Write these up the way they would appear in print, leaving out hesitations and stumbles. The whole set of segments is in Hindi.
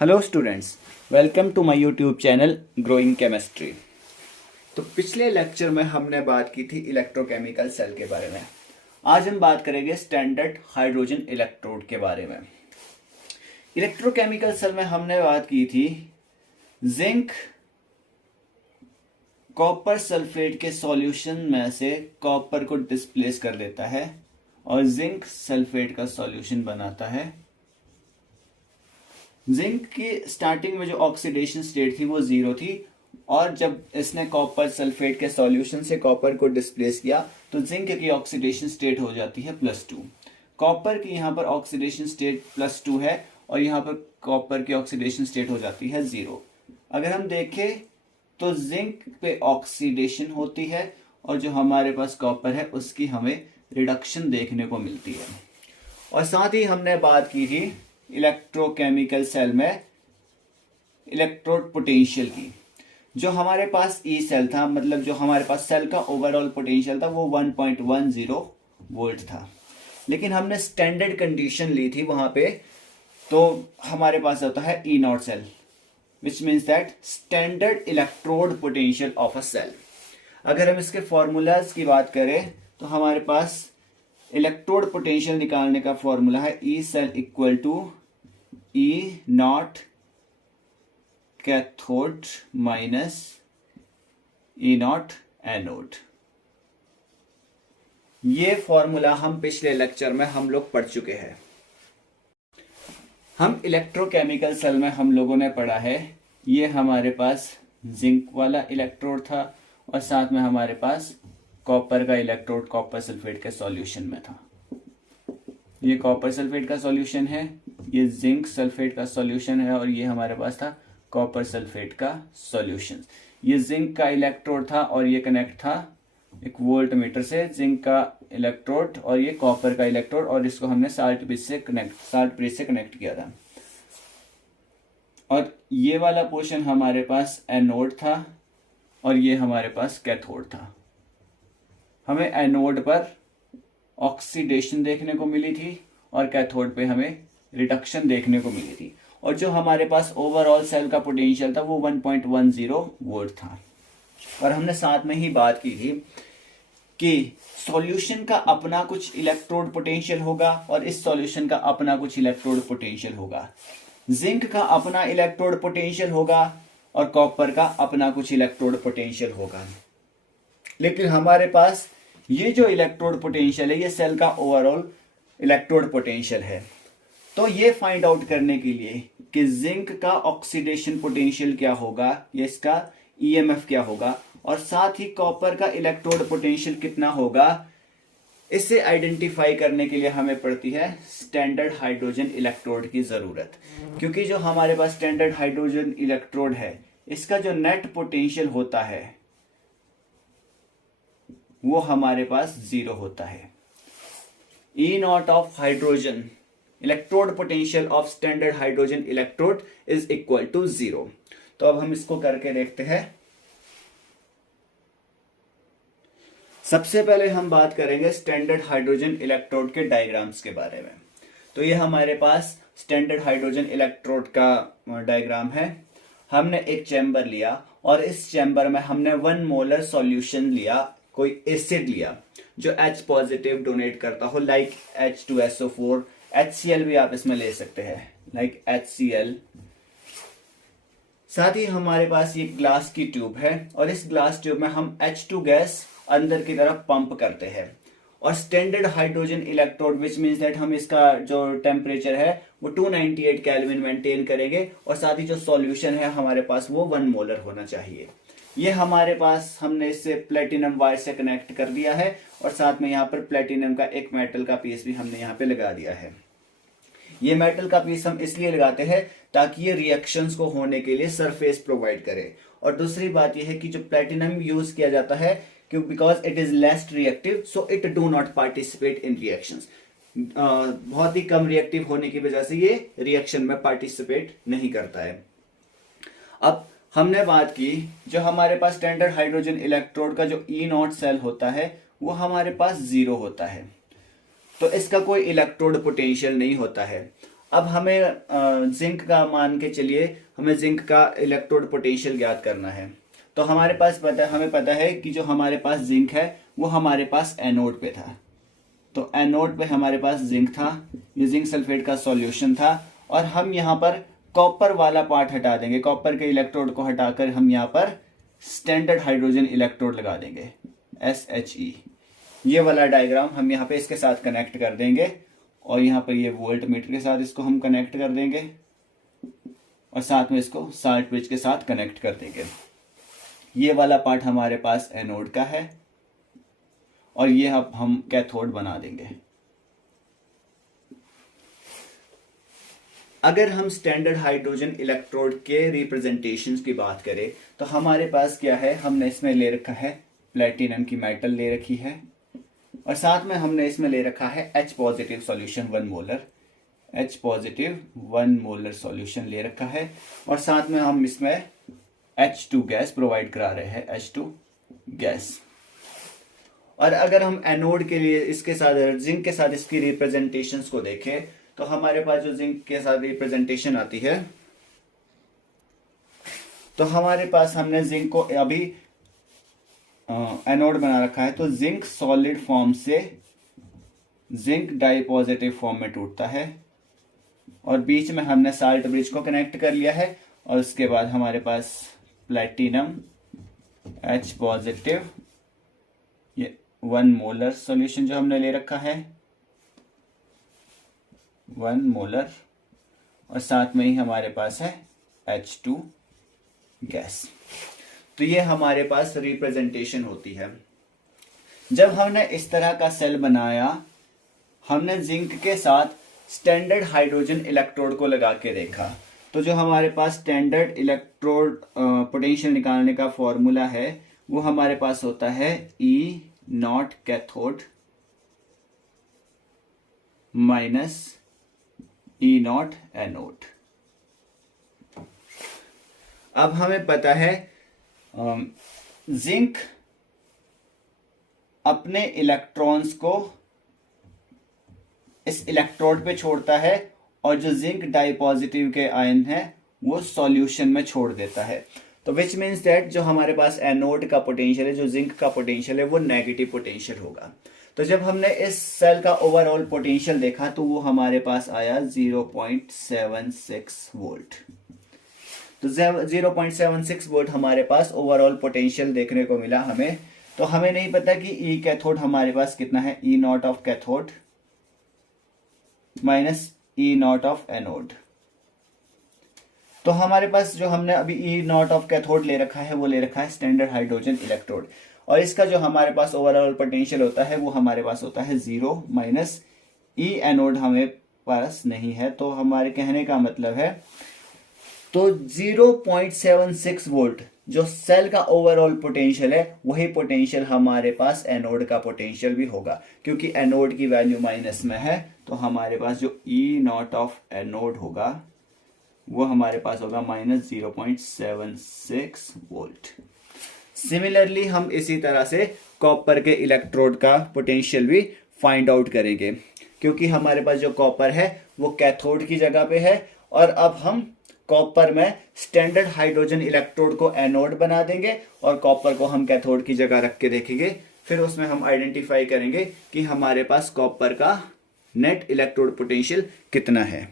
Hello students, welcome to my YouTube channel growing chemistry. तो पिछले लेक्चर में हमने बात की थी इलेक्ट्रोकेमिकल सेल के बारे में। आज हम बात करेंगे स्टैंडर्ड हाइड्रोजन इलेक्ट्रोड के बारे में। इलेक्ट्रोकेमिकल सेल में हमने बात की थी जिंक कॉपर सल्फेट के सॉल्यूशन में से कॉपर को डिस्प्लेस कर देता है और जिंक सल्फेट का सॉल्यूशन बनाता है। जिंक की स्टार्टिंग में जो ऑक्सीडेशन स्टेट थी वो 0 थी और जब इसने कॉपर सल्फेट के सॉल्यूशन से कॉपर को डिस्प्लेस किया तो जिंक की ऑक्सीडेशन स्टेट हो जाती है +2। कॉपर की यहाँ पर ऑक्सीडेशन स्टेट +2 है और यहाँ पर कॉपर की ऑक्सीडेशन स्टेट हो जाती है 0। अगर हम देखें तो जिंक पे ऑक्सीडेशन होती है और जो हमारे पास कॉपर है उसकी हमें रिडक्शन देखने को मिलती है। और साथ ही हमने बात की थी इलेक्ट्रोकेमिकल सेल में इलेक्ट्रोड पोटेंशियल की। जो हमारे पास ई सेल था, मतलब जो हमारे पास सेल का ओवरऑल पोटेंशियल था वो 1.10 वोल्ट था, लेकिन हमने स्टैंडर्ड कंडीशन ली थी वहां पे, तो हमारे पास होता है E naught cell, which means that standard electrode potential of a cell. अगर हम इसके फॉर्मूलाज की बात करें तो हमारे पास इलेक्ट्रोड पोटेंशियल निकालने का फॉर्मूला है E cell equal to E naught cathode minus E naught anode. ये फॉर्मूला हम पिछले लेक्चर में हम लोग पढ़ चुके हैं। हम इलेक्ट्रोकेमिकल सेल में हम लोगों ने पढ़ा है, ये हमारे पास जिंक वाला इलेक्ट्रोड था और साथ में हमारे पास कॉपर का इलेक्ट्रोड कॉपर सल्फेट के सॉल्यूशन में था। ये कॉपर सल्फेट का सॉल्यूशन है, ये जिंक सल्फेट का सॉल्यूशन है और ये हमारे पास था कॉपर सल्फेट का सॉल्यूशन। ये जिंक का इलेक्ट्रोड था और ये कनेक्ट था एक वोल्ट मीटर से, जिंक का इलेक्ट्रोड और ये कॉपर का इलेक्ट्रोड, और इसको हमने साल्ट ब्रिज से कनेक्ट किया था। और ये वाला पोर्शन हमारे पास एनोड था और ये हमारे पास कैथोड था। हमें एनोड पर ऑक्सीडेशन देखने को मिली थी और कैथोड पे हमें रिडक्शन देखने को मिली थी। और जो हमारे पास ओवरऑल सेल का पोटेंशियल था वो 1.10 वोल्ट था। और हमने साथ में ही बात की थी कि सॉल्यूशन का अपना कुछ इलेक्ट्रोड पोटेंशियल होगा और इस सॉल्यूशन का अपना कुछ इलेक्ट्रोड पोटेंशियल होगा। जिंक का अपना इलेक्ट्रोड पोटेंशियल होगा और कॉपर का अपना कुछ इलेक्ट्रोड पोटेंशियल होगा। लेकिन हमारे पास ये जो इलेक्ट्रोड पोटेंशियल है ये सेल का ओवरऑल इलेक्ट्रोड पोटेंशियल है। तो ये फाइंड आउट करने के लिए कि जिंक का ऑक्सीडेशन पोटेंशियल क्या होगा या इसका ईएमएफ क्या होगा और साथ ही कॉपर का इलेक्ट्रोड पोटेंशियल कितना होगा, इसे आइडेंटिफाई करने के लिए हमें पड़ती है स्टैंडर्ड हाइड्रोजन इलेक्ट्रोड की जरूरत। क्योंकि जो हमारे पास स्टैंडर्ड हाइड्रोजन इलेक्ट्रोड है इसका जो नेट पोटेंशियल होता है वो हमारे पास 0 होता है। E naught of hydrogen electrode potential of standard hydrogen electrode is equal to 0। तो अब हम इसको करके देखते हैं। सबसे पहले हम बात करेंगे स्टैंडर्ड हाइड्रोजन इलेक्ट्रोड के डायग्राम्स के बारे में। तो ये हमारे पास स्टैंडर्ड हाइड्रोजन इलेक्ट्रोड का डायग्राम है। हमने एक चैम्बर लिया और इस चैम्बर में हमने 1 मोलर सॉल्यूशन लिया, कोई एसिड लिया जो H पॉजिटिव डोनेट करता हो, लाइक H2SO4, HCl भी आप इसमें ले सकते हैं, लाइक HCl। साथ ही हमारे पास ये ग्लास की ट्यूब है और इस ग्लास ट्यूब में हम H2 गैस अंदर की तरफ पंप करते हैं। और standard hydrogen electrode which means that हम इसका जो टेम्परेचर है वो 298 केल्विन मेंटेन करेंगे और साथ ही जो सॉल्यूशन है हमारे पास वो 1 मोलर होना चाहिए। ये हमारे पास हमने इससे प्लेटिनम वायर से कनेक्ट कर दिया है और साथ में यहाँ पर प्लेटिनम का एक मेटल का पीस भी हमने यहाँ पे लगा दिया है। ये मेटल का पीस हम इसलिए लगाते हैं ताकि ये रिएक्शंस को होने के लिए सरफेस प्रोवाइड करे। और दूसरी बात यह है कि जो प्लेटिनम यूज किया जाता है क्यों, because it is less reactive so it do not participate in reactions. बहुत ही कम रिएक्टिव होने की वजह से ये रिएक्शन में पार्टिसिपेट नहीं करता है। अब हमने बात की जो हमारे पास स्टैंडर्ड हाइड्रोजन इलेक्ट्रोड का जो ई नॉट सेल होता है वो हमारे पास 0 होता है, तो इसका कोई इलेक्ट्रोड पोटेंशियल नहीं होता है। अब हमें जिंक का मान के चलिए, हमें जिंक का इलेक्ट्रोड पोटेंशियल ज्ञात करना है। तो हमारे पास हमें पता है कि जो हमारे पास जिंक है वो हमारे पास एनोड पे था। तो एनोड पे हमारे पास जिंक था, ये जिंक सल्फेट का सॉल्यूशन था, और हम यहाँ पर कॉपर वाला पार्ट हटा देंगे। कॉपर के इलेक्ट्रोड को हटाकर हम यहाँ पर स्टैंडर्ड हाइड्रोजन इलेक्ट्रोड लगा देंगे, SHE। ये वाला डायग्राम हम यहाँ पे इसके साथ कनेक्ट कर देंगे, और यहाँ पर ये वोल्ट मीटर के साथ इसको हम कनेक्ट कर देंगे, और साथ में इसको साल्ट ब्रिज के साथ कनेक्ट कर देंगे। ये वाला पार्ट हमारे पास एनोड का है, और ये अब हम कैथोड बना देंगे। अगर हम स्टैंडर्ड हाइड्रोजन इलेक्ट्रोड के रिप्रेजेंटेशंस की बात करें तो हमारे पास क्या है, हमने इसमें ले रखा है प्लेटिनम की मेटल ले रखी है, और साथ में हमने इसमें ले रखा है H positive solution 1 molar, H positive 1 molar solution ले रखा है, और साथ में हम इसमें H2 गैस प्रोवाइड करा रहे हैं, H2 गैस। और अगर हम एनोड के लिए इसके साथ जिंक के साथ इसकी रिप्रेजेंटेशंस को देखें तो हमारे पास जो जिंक के साथ रिप्रेजेंटेशन आती है, तो हमारे पास हमने जिंक को अभी एनोड बना रखा है, तो जिंक सॉलिड फॉर्म से जिंक डाई पॉजिटिव फॉर्म में टूटता है, और बीच में हमने साल्ट ब्रिज को कनेक्ट कर लिया है, और उसके बाद हमारे पास प्लेटिनम H पॉजिटिव ये 1 मोलर सॉल्यूशन जो हमने ले रखा है 1 मोलर, और साथ में ही हमारे पास है H2 गैस। तो ये हमारे पास रिप्रेजेंटेशन होती है। जब हमने इस तरह का सेल बनाया, हमने जिंक के साथ स्टैंडर्ड हाइड्रोजन इलेक्ट्रोड को लगा के देखा, तो जो हमारे पास स्टैंडर्ड इलेक्ट्रोड पोटेंशियल निकालने का फॉर्मूला है वो हमारे पास होता है E0 cathode minus E0 anode. अब हमें पता है जिंक अपने इलेक्ट्रॉन्स को इस इलेक्ट्रोड पे छोड़ता है, और जो जिंक डाई पॉजिटिव के आयन है वो सॉल्यूशन में छोड़ देता है। तो विच मीन्स दैट जो हमारे पास एनोड का पोटेंशियल है, जो जिंक का पोटेंशियल है, वो नेगेटिव पोटेंशियल होगा। तो जब हमने इस सेल का ओवरऑल पोटेंशियल देखा तो वो हमारे पास आया 0.76 वोल्ट। तो 0.76 वोल्ट हमारे पास ओवरऑल पोटेंशियल देखने को मिला हमें। तो हमें नहीं पता कि ई कैथोड हमारे पास कितना है, E0 of cathode minus E0 of anode. तो हमारे पास जो हमने अभी E0 ऑफ कैथोड ले रखा है वो ले रखा है स्टैंडर्ड हाइड्रोजन इलेक्ट्रोड, और इसका जो हमारे पास ओवरऑल पोटेंशियल होता है वो हमारे पास होता है 0 माइनस E एनोड हमें पास नहीं है। तो हमारे कहने का मतलब है, तो 0.76 वोल्ट जो सेल का ओवरऑल पोटेंशियल है वही पोटेंशियल हमारे पास एनोड का पोटेंशियल भी होगा, क्योंकि एनोड की वैल्यू माइनस में है। तो हमारे पास जो E0 ऑफ एनोड होगा वो हमारे पास होगा माइनस 0.76 वोल्ट। सिमिलरली हम इसी तरह से कॉपर के इलेक्ट्रोड का पोटेंशियल भी फाइंड आउट करेंगे, क्योंकि हमारे पास जो कॉपर है वो कैथोड की जगह पे है, और अब हम कॉपर में स्टैंडर्ड हाइड्रोजन इलेक्ट्रोड को एनोड बना देंगे और कॉपर को हम कैथोड की जगह रख के देखेंगे। फिर उसमें हम आइडेंटिफाई करेंगे कि हमारे पास कॉपर का नेट इलेक्ट्रोड पोटेंशियल कितना है।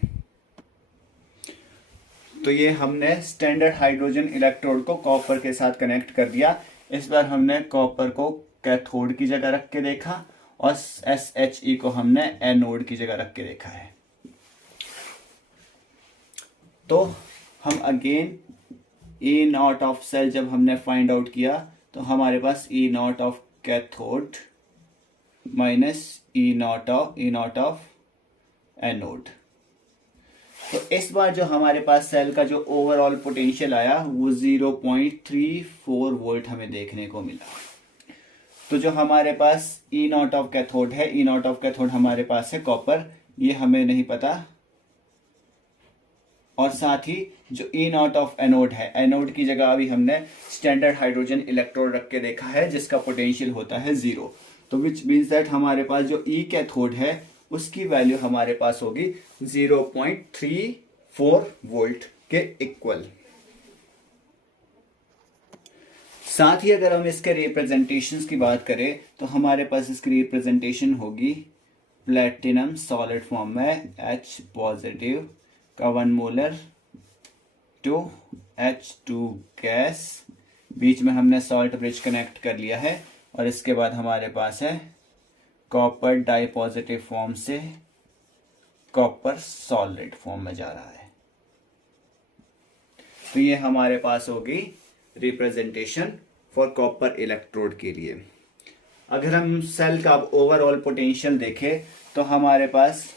तो ये हमने स्टैंडर्ड हाइड्रोजन इलेक्ट्रोड को कॉपर के साथ कनेक्ट कर दिया। इस बार हमने कॉपर को कैथोड की जगह रख के देखा, और SHE को हमने एनोड की जगह रख के देखा है। तो हम अगेन E0 ऑफ सेल जब हमने फाइंड आउट किया तो हमारे पास E0 of cathode minus E0 of anode. तो इस बार जो हमारे पास सेल का जो ओवरऑल पोटेंशियल आया वो 0.34 वोल्ट हमें देखने को मिला। तो जो हमारे पास E0 ऑफ कैथोड है, E0 ऑफ कैथोड हमारे पास है कॉपर, ये हमें नहीं पता, और साथ ही जो E0 ऑफ एनोड है, एनोड की जगह अभी हमने स्टैंडर्ड हाइड्रोजन इलेक्ट्रोड रख के देखा है जिसका पोटेंशियल होता है 0। तो विच मीन्स दैट हमारे पास जो E कैथोड है उसकी वैल्यू हमारे पास होगी 0.34 वोल्ट के इक्वल। साथ ही अगर हम इसके रिप्रेजेंटेशंस की बात करें तो हमारे पास इसकी रिप्रेजेंटेशन होगी प्लेटिनम सॉलिड फॉर्म में H पॉजिटिव का 1 मोलर टू H2 गैस, बीच में हमने सॉल्ट ब्रिज कनेक्ट कर लिया है और इसके बाद हमारे पास है कॉपर डाई पॉजिटिव फॉर्म से कॉपर सॉलिड फॉर्म में जा रहा है। तो ये हमारे पास होगी रिप्रेजेंटेशन फॉर कॉपर इलेक्ट्रोड के लिए। अगर हम सेल का अब ओवरऑल पोटेंशियल देखें तो हमारे पास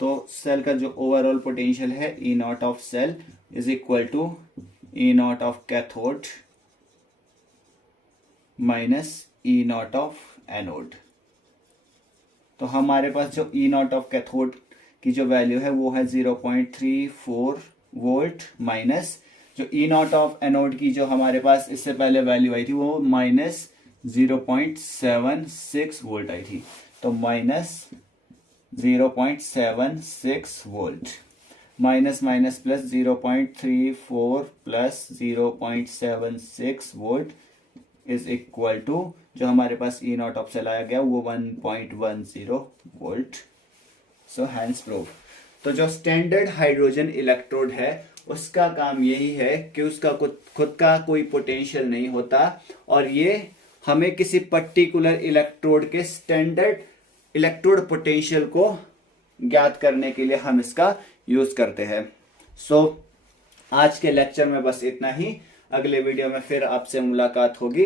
सेल का जो ओवरऑल पोटेंशियल है E naught of cell is equal to E naught of cathode minus E naught of anode. तो हमारे पास जो ई नॉट ऑफ कैथोड की जो वैल्यू है वो है 0.34 वोल्ट माइनस जो ई नॉट ऑफ एनोड की जो हमारे पास इससे पहले वैल्यू आई थी वो माइनस 0.76 वोल्ट आई थी। तो minus 0.76 volt minus minus plus 0.34 plus 0.76 volt is equal to जो हमारे पास ई नॉट ऑफ चलाया गया वो 1.10 वोल्ट। So hence proof. तो जो स्टैंडर्ड हाइड्रोजन इलेक्ट्रोड है उसका काम यही है कि उसका खुद का कोई पोटेंशियल नहीं होता और ये हमें किसी पर्टिकुलर इलेक्ट्रोड के स्टैंडर्ड इलेक्ट्रोड पोटेंशियल को ज्ञात करने के लिए हम इसका यूज करते हैं। सो आज के लेक्चर में बस इतना ही। अगले वीडियो में फिर आपसे मुलाकात होगी।